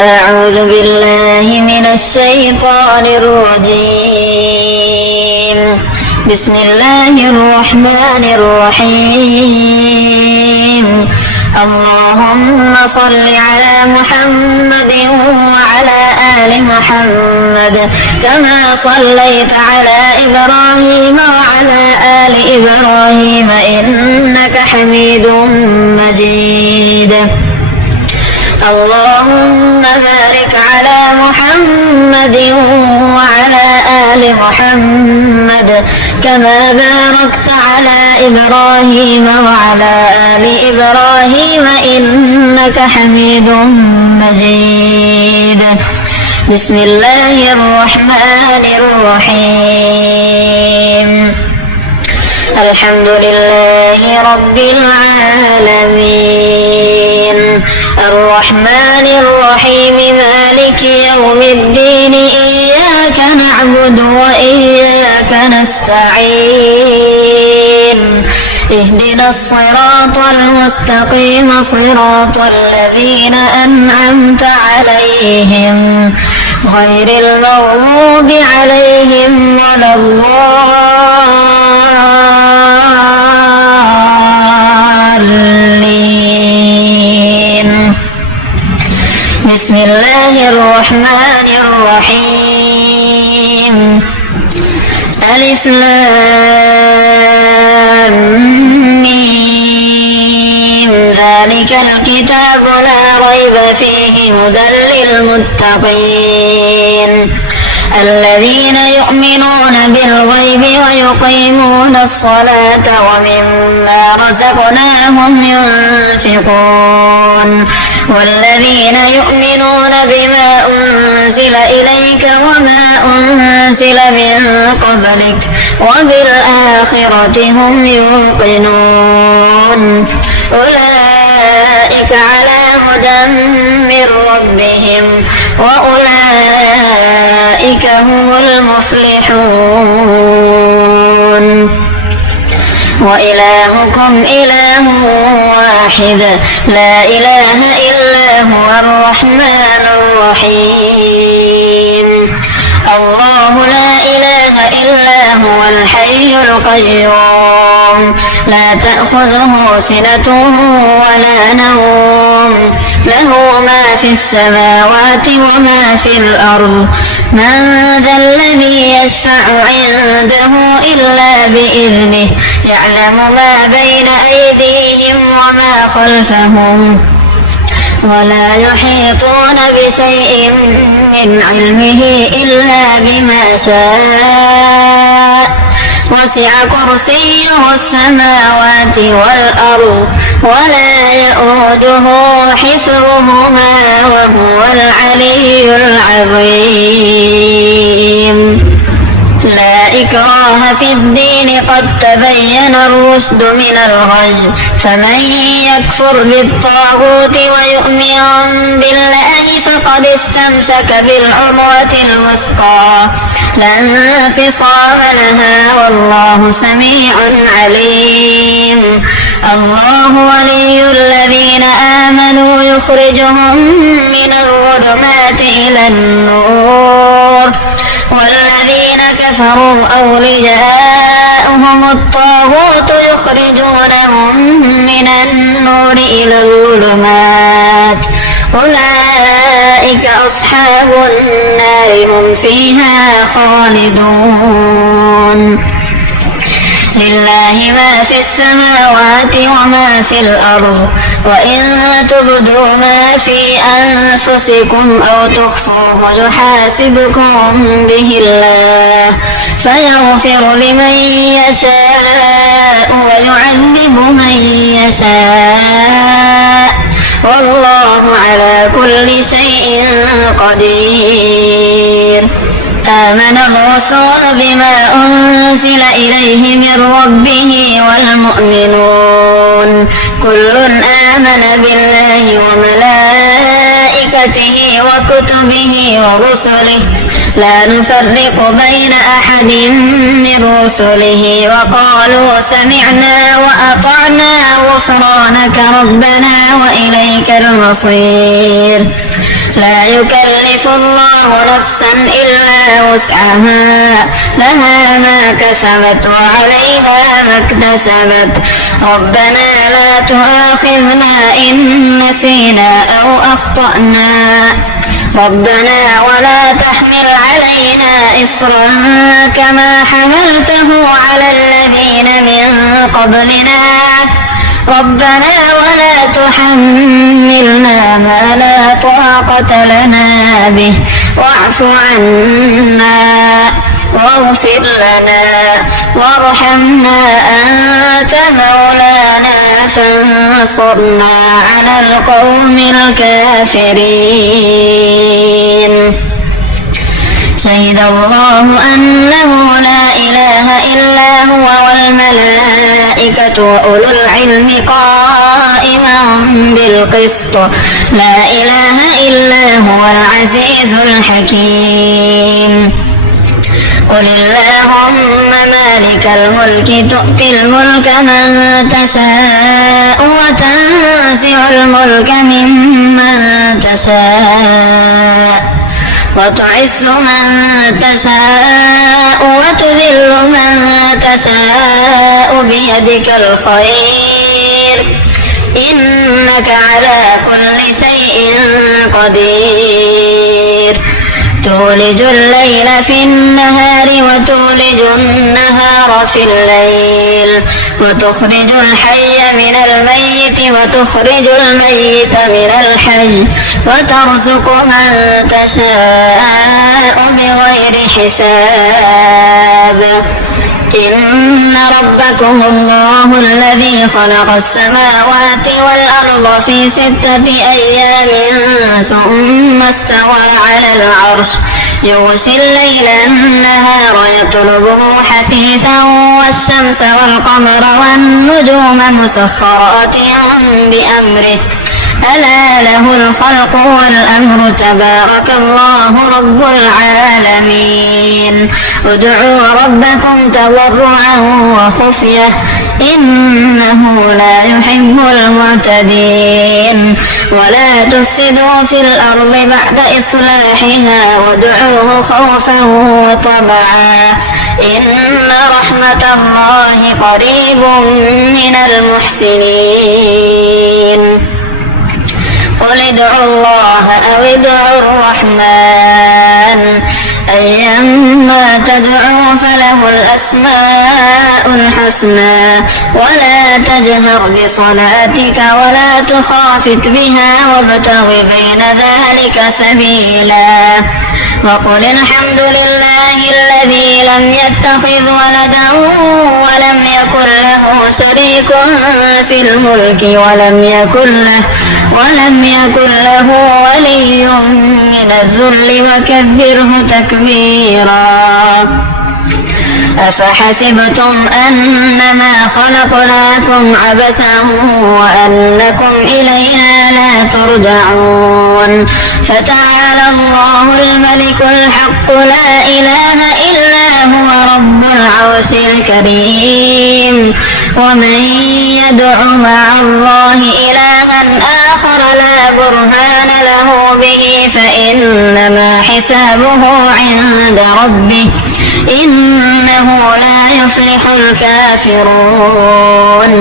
أعوذ بالله من الشيطان الرجيم. بسم الله الرحمن الرحيم. اللهم صل على محمد وعلى آل محمد كما صليت على إبراهيم وعلى آل إبراهيم إنك حميد مجيد. اللهم بارك على محمد وعلى آل محمد كما باركت على إبراهيم وعلى آل إبراهيم إنك حميد مجيد. بسم الله الرحمن الرحيم. الحمد لله رب العالمين الرحمن الرحيم مالك يوم الدين إياك نعبد وإياك نستعين اهدنا الصراط المستقيم صراط الذين أنعمت عليهم غير المغضوب عليهم ولا الضالين. بسم الله الرحمن الرحيم. ألف لام ميم ذلك الكتاب لا ريب فيه هدى للمتقين الذين يؤمنون بالغيب ويقيمون الصلاة ومما رزقناهم ينفقون والذين يؤمنون بما أنزل إليك وما أنزل من قبلك وبالآخرة هم يوقنون أولئك على هدى من ربهم وأولئك هم المفلحون. وإلهكم إله واحد لا إله إلا هو الرحمن الرحيم. الله لا إله إلا هو الحي القيوم لا تأخذه سنة ولا نوم له ما في السماوات وما في الأرض من ذا الذي يشفع عنده إلا بإذنه يعلم ما بين أيديهم وما خلفهم ولا يحيطون بشيء من علمه إلا بما شاء وسع كرسيه السماوات والأرض ولا يؤوده حفظهما وهو العلي العظيم. لا إكراه في الدين قد تبين الرشد من الغي فمن يكفر بالطاغوت ويؤمن بالله فقد استمسك بالعروة الوثقى لا انفصام لها والله سميع عليم. الله ولي الذين آمنوا يخرجهم من الظلمات إلى النور والذين كفروا أولياؤهم الطاغوت يخرجونهم من النور إلى الظلمات أولئك أصحاب النار هم فيها خالدون. لله ما في السماوات وما في الأرض وإن تبدوا ما في أنفسكم أو تخفوه يحاسبكم به الله فيغفر لمن يشاء ويعذب من يشاء والله على كل شيء قدير. آمن الرسول بما أنزل إليه من ربه والمؤمنون كل آمن بالله وملائكته وكتبه ورسله لا نفرق بين أحد من رسله وقالوا سمعنا وأطعنا غفرانك ربنا وإليك المصير. لا يكلف الله نفسا إلا وسعها لها ما كسبت وعليها ما اكتسبت ربنا لا تؤاخذنا إن نسينا أو أخطأنا ربنا ولا تحمل علينا إصرا كما حملته على الذين من قبلنا ربنا ولا تحملنا ما لا طاقة لنا به واعف عنا واغفر لنا وارحمنا أنت مولانا فانصرنا على القوم الكافرين. شهد الله أنه لا إله إلا هو والملائكة وأولو العلم قائما بالقسط لا إله إلا هو العزيز الحكيم. قل اللهم مالك الملك تؤتي الملك من تشاء وتنزع الملك ممن تشاء وتعز من تشاء وتذل من تشاء بيدك الخير إنك على كل شيء قدير. تولج الليل في النهار وتولج النهار في الليل وتخرج الحي من الميت وتخرج الميت من الحي وترزق من تشاء بغير حساب. إن ربكم الله الذي خلق السماوات والأرض في 6 أيام ثم استوى على العرش يغشي الليل النهار يطلبه حثيثا والشمس والقمر والنجوم مسخرات بأمره ألا له الخلق والأمر تبارك الله رب العالمين. ادعوا ربكم تضرعا وخفية إنه لا يحب المعتدين. ولا تفسدوا في الأرض بعد إصلاحها وادعوه خوفا وطمعا إن رحمة الله قريب من المحسنين. قل ادعوا الله أو ادعوا الرحمن أيما تدعوا فله الأسماء الحسنى ولا تجهر بصلاتك ولا تخافت بها وابتغ بين ذلك سبيلا. وقل الحمد لله الذي لم يتخذ ولدا ولم يكن له شريك في الملك ولم يكن له ولي من الذل وكبره تكبيرا. أفحسبتم أنما خلقناكم عبثا وأنكم إلينا لا ترجعون. فتعالى الله الملك الحق لا إله إلا هو رب العرش الكريم. ومن يدع مع الله إلها آخر لا برهان له به فإنما حسابه عند ربه إنه لا يفلح الكافرون.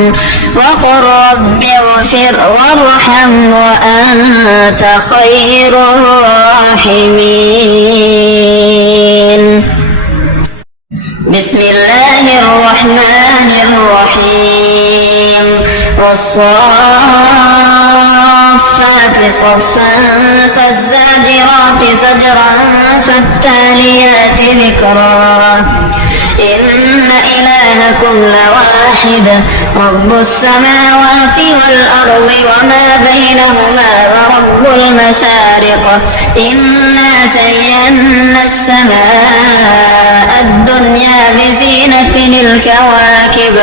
وقل رب اغفر وارحم وأنت خير الراحمين. بسم الله الرحمن الرحيم. والصافات صفا فالزاجرات زجرا فالتاليات ذكرا. إن إلهكم لواحد رب السماوات والأرض وما بينهما ورب المشارق. إنا زينا السماء الدنيا بزينة الكواكب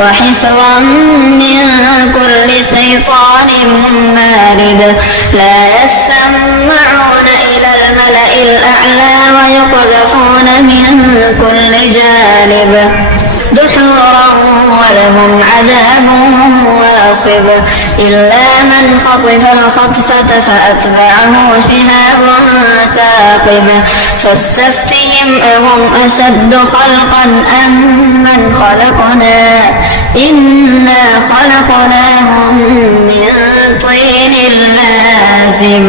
وحفظا من كل شيطان مارد. لا يسمعون إلى الملأ الأعلى ويقذفون من كل جانب دحورا ولهم عذاب واصب إلا من خطف الخطفة فأتبعه شهاب ثاقب فاستفتهم أهم أشد خلقا أم من خلقنا إنا خلقناهم من طين لازب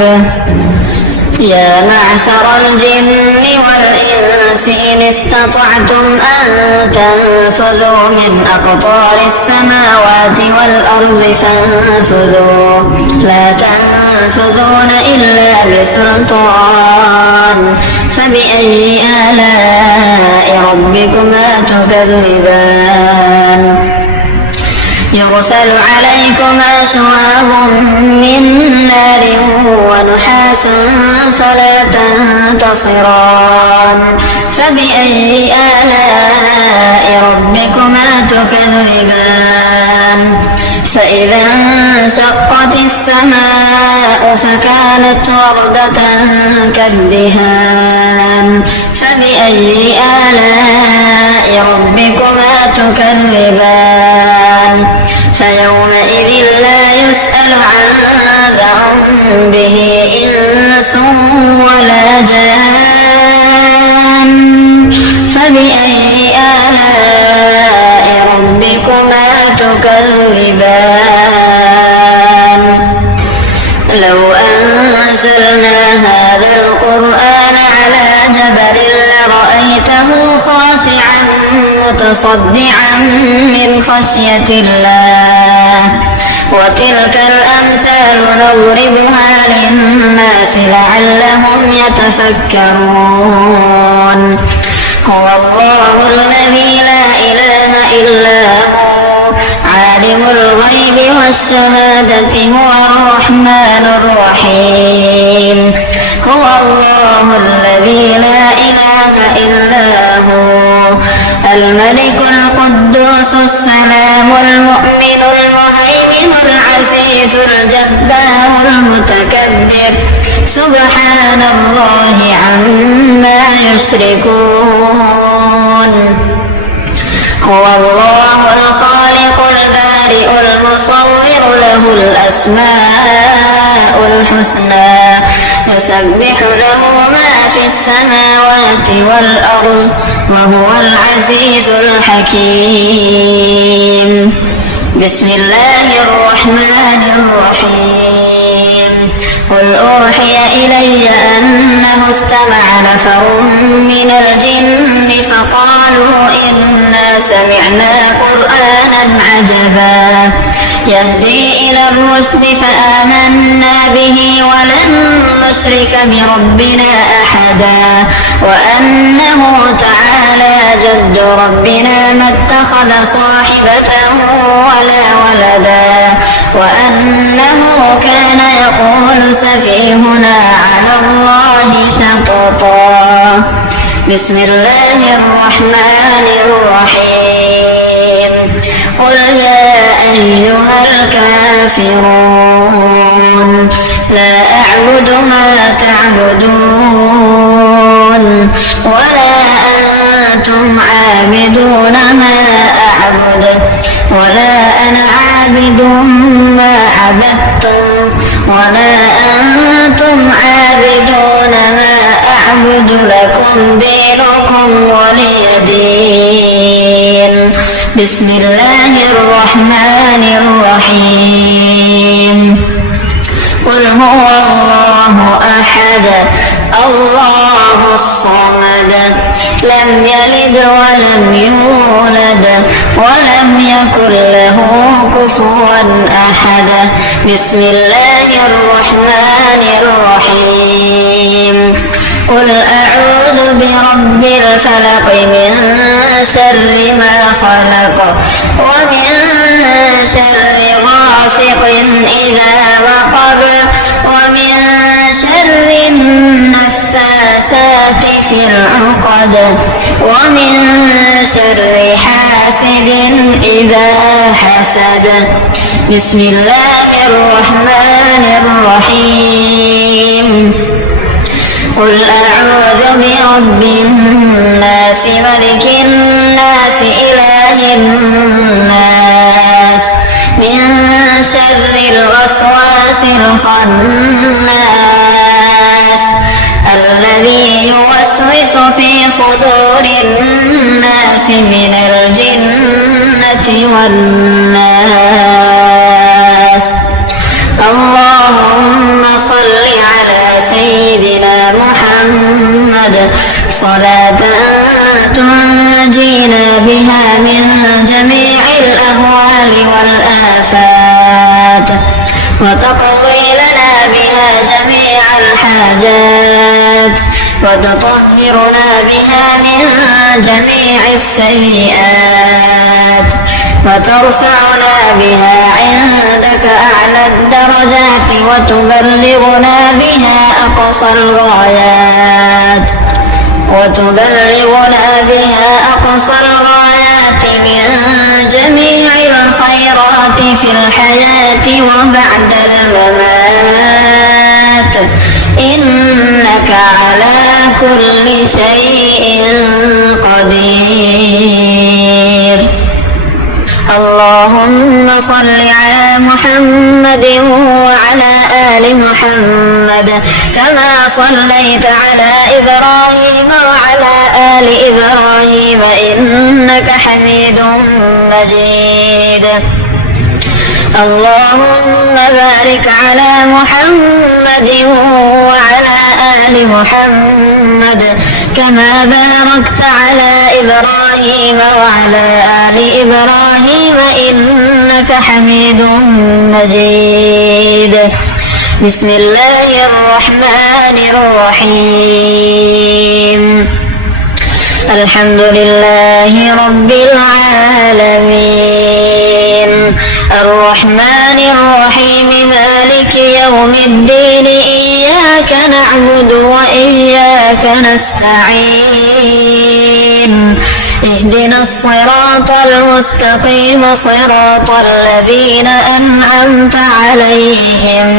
يا معشر الجن والإنس إن استطعتم أن تنفذوا من أقطار السماوات والأرض فانفذوا لا تنفذون إلا بسلطان فبأي آلاء ربكما تكذبان يرسل عليكما شواظ من نار ونحاس فلا تنتصران فبأي آلاء ربكما تكذبان فإذا انشقت السماء فكانت وردة كالدهان فبأي آلاء ربكما تكذبان فيومئذ لا يسأل عن ذنبه إنس ولا جان فبأي آلاء ربكما تكذبان لو أنزلنا هذا القرآن على جبل لرأيته خاشعا متصدعا من خشية الله وتلك الأمثال نضربها للناس لعلهم يتفكرون هو الله الذي لا إله إلا هو عالم الغيب والشهادة هو الرحمن الرحيم هو الله الذي لا إله إلا هو الملك القدوس السلام المؤمن المهيمن العزيز الجبار المتكبر سبحان الله عما يشركون هو الله الخالق البارئ المصور له الأسماء الحسنى يسبح له ما في السماوات والأرض وهو العزيز الحكيم بسم الله الرحمن الرحيم قل أوحي إلي أنه استمع نفر من الجن فقالوا إنا سمعنا قرآنا عجبا يهدي إلى الرشد فآمنا به ولن نشرك بربنا أحدا وأنه تعالى جد ربنا ما اتخذ صاحبة ولا ولدا وأنه كان يقول سفيهنا على الله شططا بسم الله الرحمن الرحيم قل يا أيها الكافرون لا أعبد ما تعبدون ولا أنتم عابدون ما أعبد ولا أنا عابد ما عبدتم ولا أنتم عابدون ما أعبد لكم دينكم ولي دين بسم الله الرحمن الرحيم قل هو الله أحد الله الصمد لم يلد ولم يولد ولم يكن له كفوا أحد بسم الله الرحمن الرحيم قل أعوذ برب الفلق من شر ما خلق ومن شر غاسق إذا وقب ومن شر النفاثات في العقد ومن شر حاسد إذا حسد بسم الله الرحمن الرحيم قل أعوذ برب الناس ملك الناس إله الناس من شر الوسواس الخناس الذي يوسوس في صدور الناس من الجنة والناس. اللهم صل على سيدنا محمد صلاة تنجينا بها من جميع الأهوال والآفات وتقضي لنا بها جميع الحاجات وتطهرنا بها من جميع السيئات وترفعنا بها عندك أعلى الدرجات وتبلغنا بها أقصى الغايات من جميع الخيرات في الحياة وبعد الممات إنك على كل شيء قدير. اللهم صل على محمد وعلى آل محمد كما صليت على إبراهيم وعلى آل إبراهيم إنك حميد مجيد. اللهم بارك على محمد وعلى آل محمد كما باركت على إبراهيم وعلى آل إبراهيم إنك حميد مجيد. بسم الله الرحمن الرحيم. الحمد لله رب العالمين الرحمن الرحيم مالك يوم الدين إياك نعبد وإياك نستعين اهدنا الصراط المستقيم صراط الذين أنعمت عليهم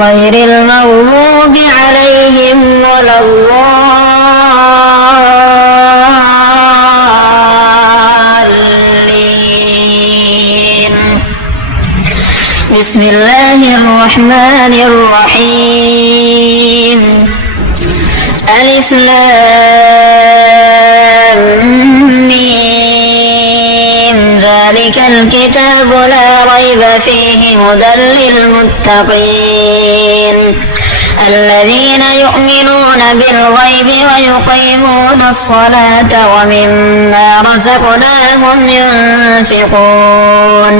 غير المغضوب عليهم ولا الضالين. بسم الله الرحمن الرحيم. ألف لام ميم ذلك الكتاب لا ريب فيه هدى للمتقين الذين يؤمنون بالغيب ويقيمون الصلاة ومما رزقناهم ينفقون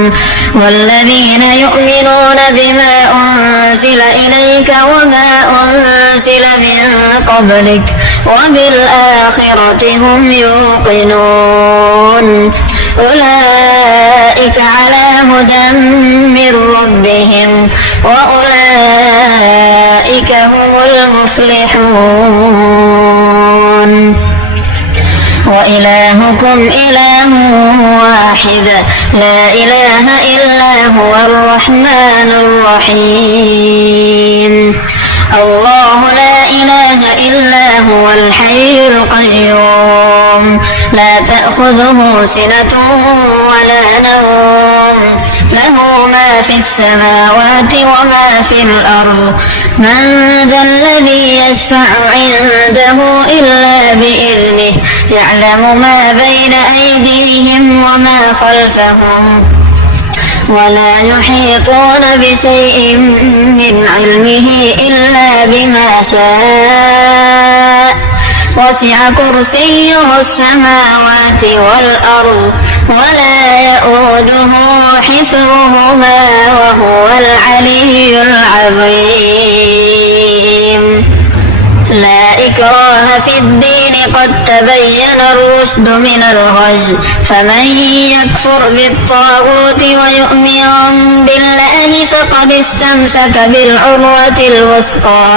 والذين يؤمنون بما أنزل إليك وما أنزل من قبلك وبالآخرة هم يوقنون أولئك على هدى من ربهم وأولئك هم المفلحون. وإلهكم إله واحد لا إله إلا هو الرحمن الرحيم. الله لا إله إلا هو الحي القيوم لا تأخذه سنة ولا نوم له ما في السماوات وما في الأرض من ذا الذي يشفع عنده إلا بإذنه يعلم ما بين أيديهم وما خلفهم ولا يحيطون بشيء من علمه إلا بما شاء وسع كرسيه السماوات والأرض ولا يؤوده حفظهما وهو العلي العظيم. لا إكراه في الدين قد تبين الرشد من الغي فمن يكفر بالطاغوت ويؤمن بالله فقد استمسك بالعروة الوثقى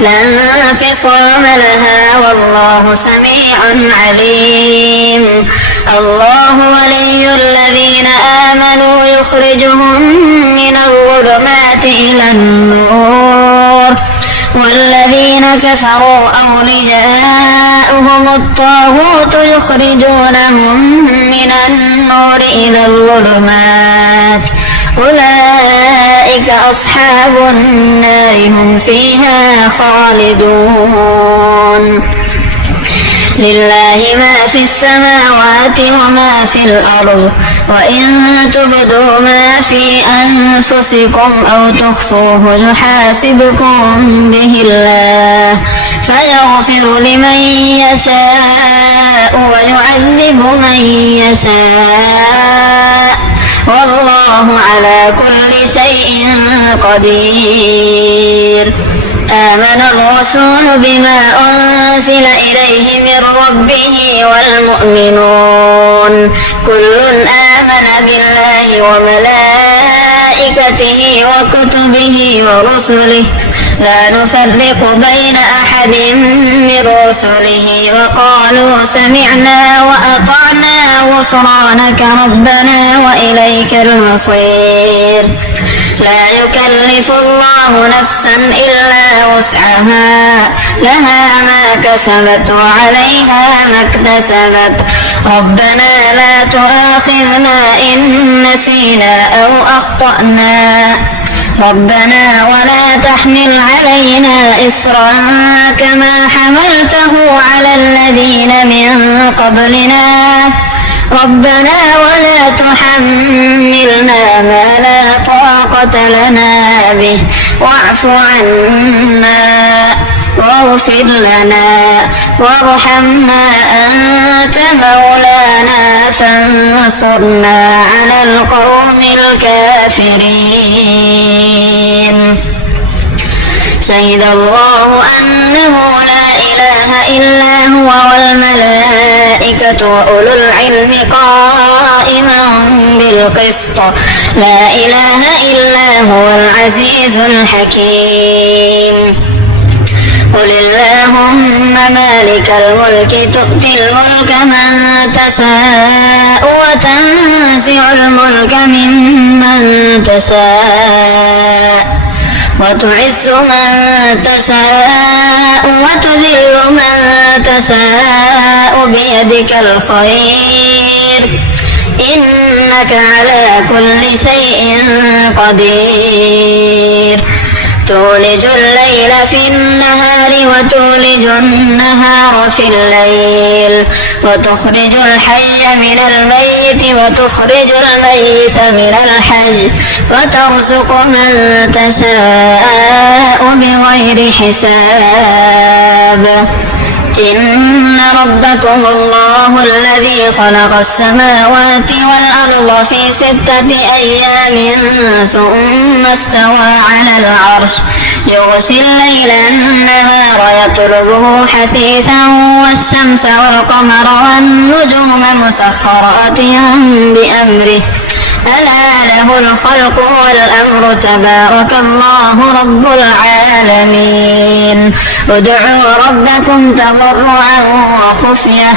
لا انفصام لها والله سميع عليم. الله ولي الذين آمنوا يخرجهم من الظلمات إلى النور والذين كفروا أولياؤهم الطاغوت يخرجونهم من النور إلى الظلمات أولئك أصحاب النار هم فيها خالدون لله ما في السماوات وما في الأرض وإن تبدوا ما في أنفسكم أو تخفوه يحاسبكم به الله فيغفر لمن يشاء ويعذب من يشاء والله على كل شيء قدير آمن الرسول بما أنزل إليه من ربه والمؤمنون كل آمن بالله وملائكته وكتبه ورسله لا نفرق بين أحد من رسله وقالوا سمعنا وأطعنا غفرانك ربنا وإليك المصير لا يكلف الله نفسا إلا وسعها لها ما كسبت وعليها ما اكتسبت ربنا لا تؤاخذنا إن نسينا أو أخطأنا ربنا ولا تحمل علينا إصرا كما حملته على الذين من قبلنا ربنا ولا تحملنا ما لا طاقة لنا به واعف عنا واغفر لنا وارحمنا أنت مولانا فانصرنا على القوم الكافرين شهد الله أنه لا إله إلا هو والملائكة وأولو العلم قائما بالقسط لا إله إلا هو العزيز الحكيم قل اللهم مالك الملك تؤتي الملك من تشاء وتنزع الملك ممن تشاء وتعز من تشاء وتذل من تشاء بيدك الخير إنك على كل شيء قدير تولج الليل في النهار وتولج النهار في الليل وتخرج الحي من الميت وتخرج الميت من الحي وترزق من تشاء بغير حساب إن ربكم الله الذي خلق السماوات والأرض في 6 أيام ثم استوى على العرش يغشي الليل النهار يطلبه حثيثا والشمس والقمر والنجوم مسخرات بأمره ألا له الخلق والأمر تبارك الله رب العالمين ادعوا ربكم تضرعا وخفية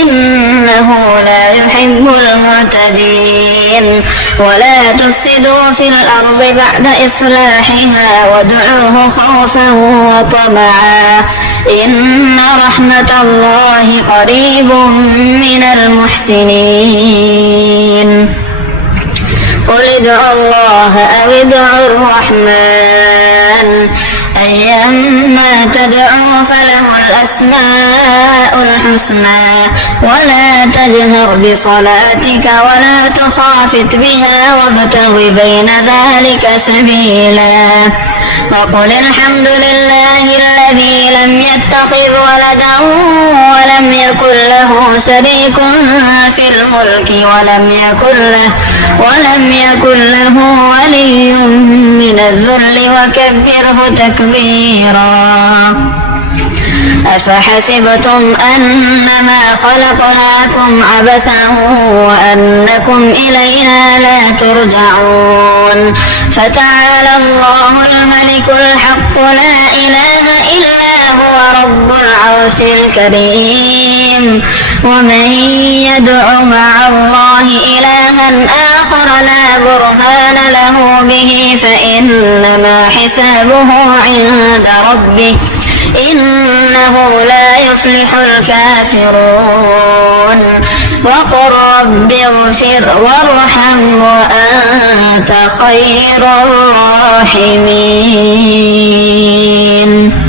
إنه لا يحب المعتدين ولا تفسدوا في الأرض بعد إصلاحها وادعوه خوفا وطمعا إن رحمة الله قريب من المحسنين قل ادعوا الله أو ادعوا الرحمن أيما تدعوا فله الأسماء الحسنى ولا تجهر بصلاتك ولا تخافت بها وابتغ بين ذلك سبيلا وقل الحمد لله الذي لم يتخذ ولدا ولم يكن له شريك في الملك ولم يكن له ولي من الذل وكبره تكبيرا أفحسبتم أنما خلقناكم عبثا وأنكم إلينا لا ترجعون فتعالى الله الملك الحق لا إله إلا هو رب العرش الكريم ومن يدع مع الله إلها آخر لا برهان له به فإنما حسابه عند ربه إنه لا يفلح الكافرون وقل رب اغفر وارحم وأنت خير الراحمين.